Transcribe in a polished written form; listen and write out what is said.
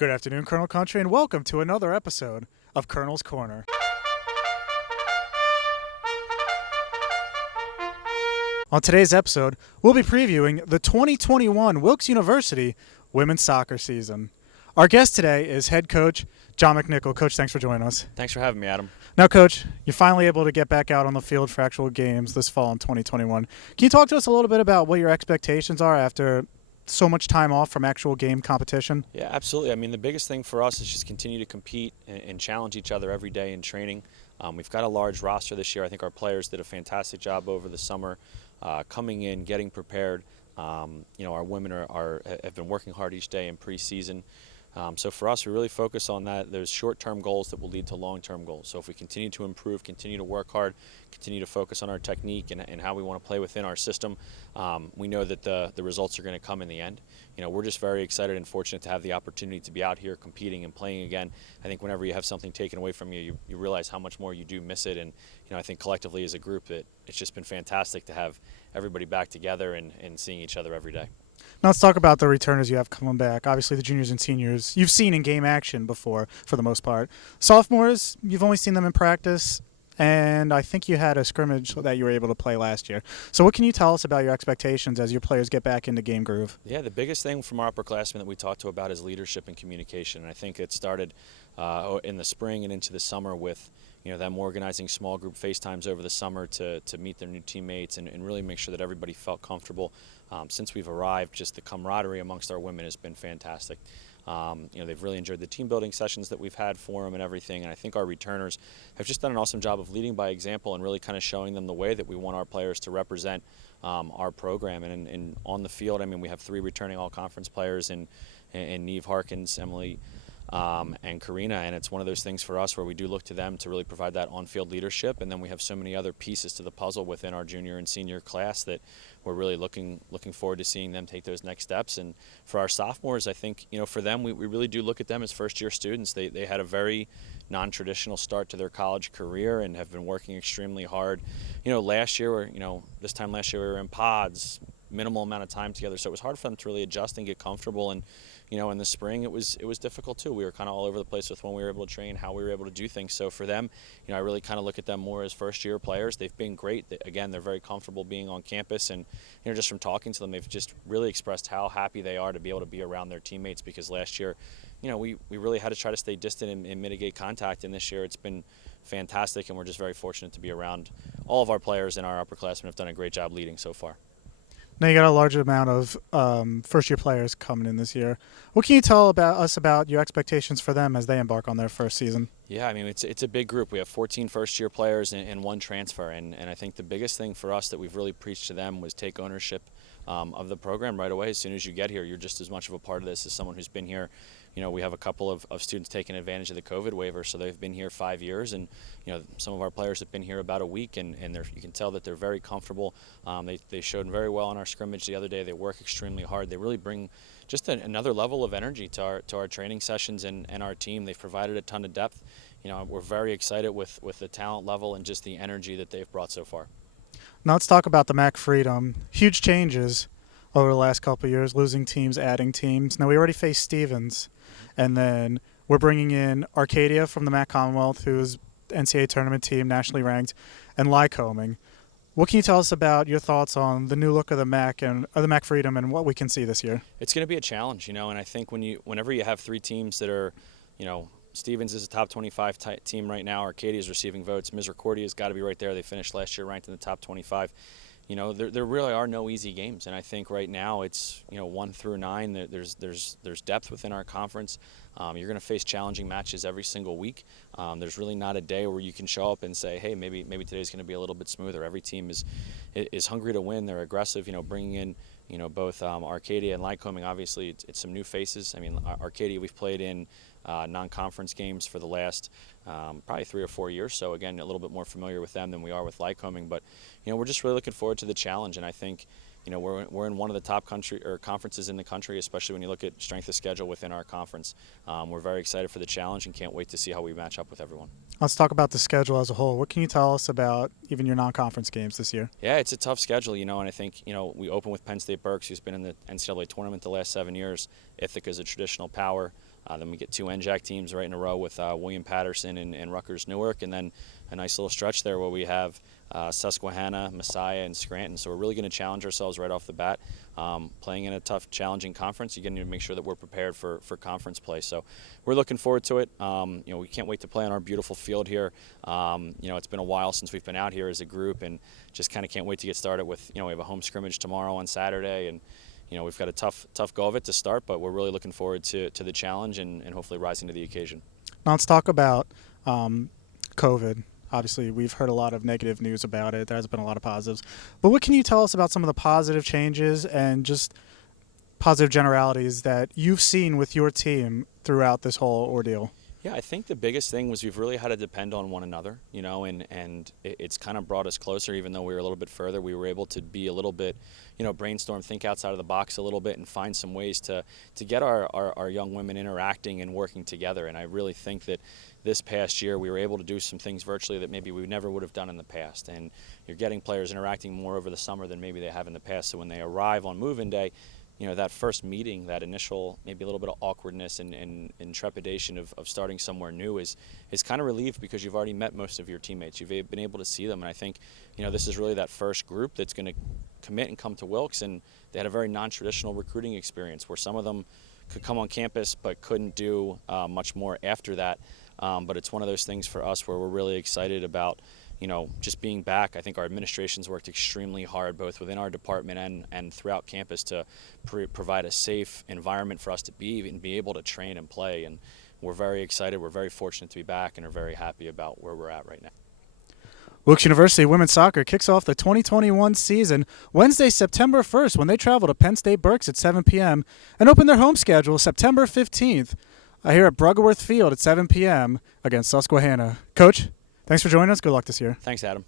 Good afternoon, Colonel Country, and welcome to another episode of Colonel's Corner. On today's episode, we'll be previewing the 2021 Wilkes University women's soccer season. Our guest today is head coach John McNichol. Coach, thanks for joining us. Thanks for having me, Adam. Now, Coach, you're finally able to get back out on the field for actual games this fall in 2021. Can you talk to us a little bit about what your expectations are after so much time off from actual game competition? Yeah, absolutely. I mean, the biggest thing for us is just continue to compete and challenge each other every day in training. We've got a large roster this year. I think our players did a fantastic job over the summer coming in, getting prepared. Our women have been working hard each day in preseason. So for us, we really focus on that. There's short-term goals that will lead to long-term goals. So if we continue to improve, continue to work hard, continue to focus on our technique and how we want to play within our system, we know that the results are going to come in the end. We're just very excited and fortunate to have the opportunity to be out here competing and playing again. I think whenever you have something taken away from you, you realize how much more you do miss it. And I think collectively as a group, that it's just been fantastic to have everybody back together and seeing each other every day. Now let's talk about the returners you have coming back. Obviously, the juniors and seniors you've seen in game action before, for the most part. Sophomores, you've only seen them in practice, and I think you had a scrimmage that you were able to play last year. So what can you tell us about your expectations as your players get back into game groove? Yeah, the biggest thing from our upperclassmen that we talked to about is leadership and communication. And I think it started in the spring and into the summer with them organizing small group FaceTimes over the summer to meet their new teammates and really make sure that everybody felt comfortable. Since we've arrived, just the camaraderie amongst our women has been fantastic. They've really enjoyed the team building sessions that we've had for them and everything. And I think our returners have just done an awesome job of leading by example and really kind of showing them the way that we want our players to represent our program. And on the field, I mean, we have 3 returning all-conference players in Neve Harkins, Emily, and Karina, and it's one of those things for us where we do look to them to really provide that on-field leadership, and then we have so many other pieces to the puzzle within our junior and senior class that we're really looking forward to seeing them take those next steps. And for our sophomores, I think for them we really do look at them as first-year students. They had a very non-traditional start to their college career and have been working extremely hard. Last year, this time last year we were in pods, minimal amount of time together, so it was hard for them to really adjust and get comfortable. And in the spring it was difficult too. We were kind of all over the place with when we were able to train, how we were able to do things. So for them, I really kind of look at them more as first-year players. They've been great. Again, they're very comfortable being on campus, and just from talking to them, they've just really expressed how happy they are to be able to be around their teammates, because last year, we really had to try to stay distant and mitigate contact, and this year it's been fantastic, and we're just very fortunate to be around all of our players, and our upperclassmen have done a great job leading so far. Now you got a large amount of first-year players coming in this year. What can you tell us about your expectations for them as they embark on their first season? Yeah, I mean, it's a big group. We have 14 first-year players and 1 transfer, and I think the biggest thing for us that we've really preached to them was take ownership of the program right away. As soon as you get here, you're just as much of a part of this as someone who's been here. We have a couple of students taking advantage of the COVID waiver, so they've been here 5 years, and some of our players have been here about a week, and you can tell that they're very comfortable. They showed very well on our scrimmage the other day. They work extremely hard. They really bring just another level of energy to our training sessions and our team. They've provided a ton of depth. We're very excited with the talent level and just the energy that they've brought so far. Now let's talk about the MAC Freedom. Huge changes over the last couple of years, losing teams, adding teams. Now we already faced Stevens, and then we're bringing in Arcadia from the MAC Commonwealth, who's NCAA tournament team, nationally ranked, and Lycoming. What can you tell us about your thoughts on the new look of the MAC and the MAC Freedom and what we can see this year? It's going to be a challenge, and I think whenever you have 3 teams that are, Stevens is a top 25 team right now. Arcadia is receiving votes. Misericordia's got to be right there. They finished last year ranked in the top 25. There really are no easy games, and I think right now it's 1 through 9. There's depth within our conference. You're going to face challenging matches every single week. There's really not a day where you can show up and say, hey, maybe today's going to be a little bit smoother. Every team is hungry to win. They're aggressive. Bringing in both Arcadia and Lycoming. Obviously, it's some new faces. I mean, Arcadia we've played in non-conference games for the last probably 3 or 4 years. So again, a little bit more familiar with them than we are with Lycoming. But we're just really looking forward to the challenge, and I think we're in one of the top conferences in the country, especially when you look at strength of schedule within our conference. We're very excited for the challenge and can't wait to see how we match up with everyone. Let's talk about the schedule as a whole. What can you tell us about even your non-conference games this year? Yeah, it's a tough schedule, and I think, we open with Penn State Berks, who's been in the NCAA tournament the last 7 years. Ithaca is a traditional power. Then we get 2 NJAC teams right in a row with William Patterson and Rutgers Newark, and then a nice little stretch there where we have Susquehanna, Messiah, and Scranton. So we're really going to challenge ourselves right off the bat. Playing in a tough, challenging conference, you're going to make sure that we're prepared for conference play. So we're looking forward to it. We can't wait to play on our beautiful field here. It's been a while since we've been out here as a group, and just kind of can't wait to get started with, we have a home scrimmage tomorrow on Saturday, and we've got a tough go of it to start, but we're really looking forward to the challenge and hopefully rising to the occasion. Now let's talk about COVID. Obviously, we've heard a lot of negative news about it. There has been a lot of positives. But what can you tell us about some of the positive changes and just positive generalities that you've seen with your team throughout this whole ordeal? Yeah, I think the biggest thing was we've really had to depend on one another, and it's kind of brought us closer. Even though we were a little bit further, we were able to be a little bit, brainstorm, think outside of the box a little bit, and find some ways to get our young women interacting and working together. And I really think that this past year we were able to do some things virtually that maybe we never would have done in the past. And you're getting players interacting more over the summer than maybe they have in the past. So when they arrive on move-in day, that first meeting, that initial maybe a little bit of awkwardness and trepidation of starting somewhere new is kind of relieved because you've already met most of your teammates. You've been able to see them, and I think this is really that first group that's going to commit and come to Wilkes, and they had a very non-traditional recruiting experience where some of them could come on campus but couldn't do much more after that. But it's one of those things for us where we're really excited about just being back. I think our administration's worked extremely hard, both within our department and throughout campus, to provide a safe environment for us to be and be able to train and play. And we're very excited. We're very fortunate to be back and are very happy about where we're at right now. Wilkes University women's soccer kicks off the 2021 season Wednesday, September 1st, when they travel to Penn State Berks at 7 p.m. and open their home schedule September 15th here at Bruggeworth Field at 7 p.m. against Susquehanna. Coach, thanks for joining us. Good luck this year. Thanks, Adam.